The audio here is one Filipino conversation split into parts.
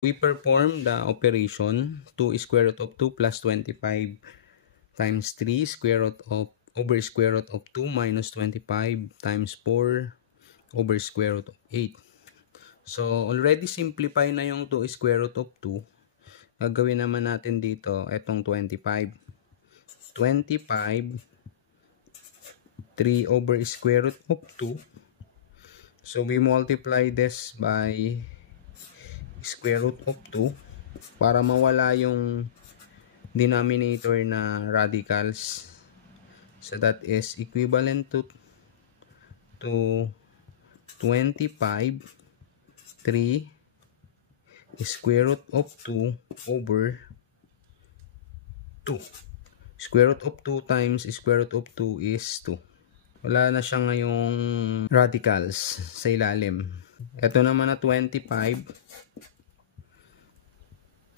We perform the operation 2 square root of 2 plus 25 times 3 square root of over square root of 2 minus 25 times 4 over square root of 8. So, already simplify na yung 2 square root of 2. Gagawin naman natin dito itong 25. 25 3 over square root of 2. So, we multiply this by square root of 2 para mawala yung denominator na radicals. So that is equivalent to 25 3 square root of 2 over 2. Square root of 2 times square root of 2 is 2. Wala na siya ngayong radicals sa ilalim. Ito naman na 25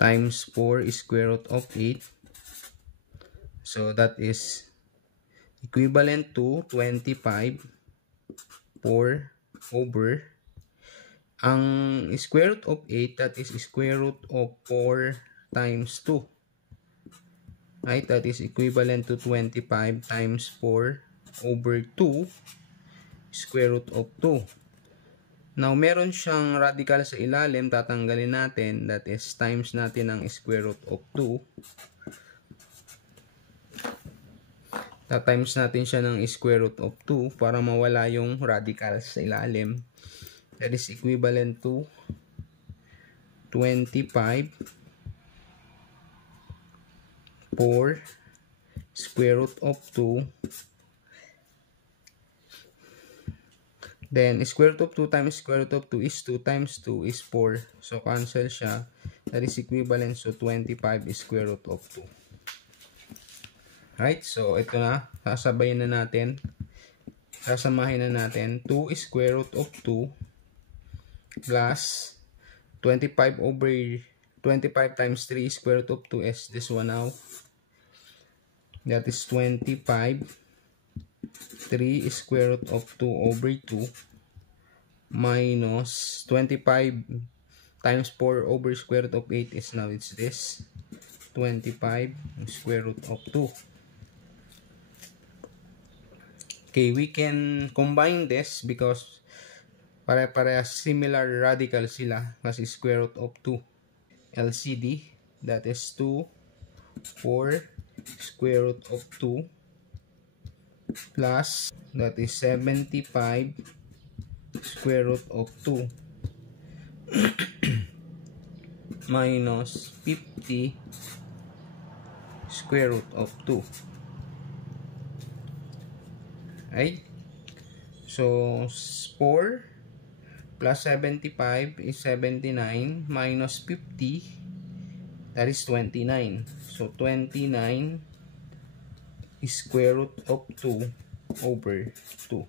times 4 square root of 8. So that is equivalent to 25 4 over ang square root of 8, that is square root of 4 times 2. Right? That is equivalent to 25 times 4 over 2 square root of 2. Now, meron siyang radical sa ilalim. Tatanggalin natin. That is, times natin ang square root of 2. Times natin siya ng square root of 2 para mawala yung radical sa ilalim. That is equivalent to 25 4 square root of 2. Then, square root of 2 times square root of 2 is 2 times 2 is 4. So, cancel siya. That is equivalent to 25 square root of 2. Right? So, ito na. Sasabayin na natin. Sasamahin na natin. 2 square root of 2 plus 25 over 25 times 3 square root of 2 is this one now. That is 25 3 square root of 2 over 2 minus 25 times 4 over square root of 8 is now it's this 25 square root of 2. Okay, we can combine this because pare-parehas similar radical sila kasi square root of 2. LCD, that is 2 4 square root of 2 plus that is 75 square root of 2 minus 50 square root of 2. Right? So 4 plus 75 is 79 minus 50, that is 29. So 29 square root of 2 over 2.